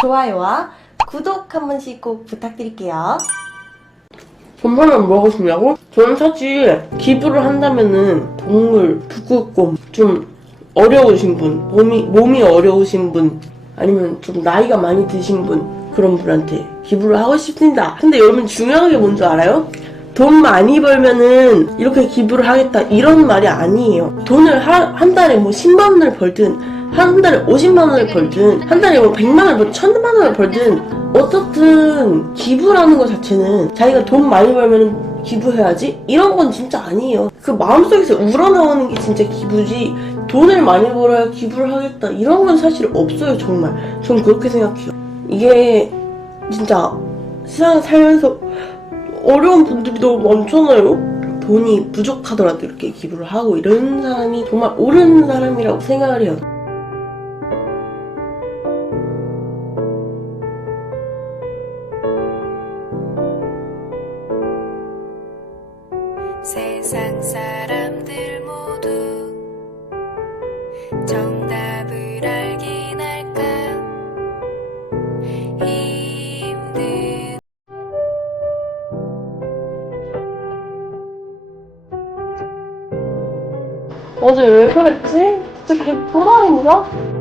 좋아요와 구독 한 번씩 꼭 부탁드릴게요. 돈만원 먹었냐고? 저는 사실 기부를 한다면은 동물, 북극곰, 좀 어려우신 분, 몸이, 몸이 어려우신 분, 아니면 좀 나이가 많이 드신 분, 그런 분한테 기부를 하고 싶습니다. 근데 여러분 중요한 게 뭔지 알아요? 돈 많이 벌면은 이렇게 기부를 하겠다 이런 말이 아니에요. 돈을 한, 한 달에 뭐 10만 원을 벌든 한 달에 50만 원을 벌든 한 달에 뭐 100만 원을 벌든 1000만 원을 벌든 어떻든 기부라는 것 자체는 자기가 돈 많이 벌면 기부해야지 이런 건 진짜 아니에요. 그 마음속에서 우러나오는 게 진짜 기부지 돈을 많이 벌어야 기부를 하겠다 이런 건 사실 없어요 정말. 전 그렇게 생각해요. 이게 진짜 세상에 살면서 어려운 분들이 너무 많잖아요. 돈이 부족하더라도 이렇게 기부를 하고 이런 사람이 정말 옳은 사람이라고 생각을 해요. 세상 사람들 모두 어제 왜 그랬지? 진짜 개뿌라인가?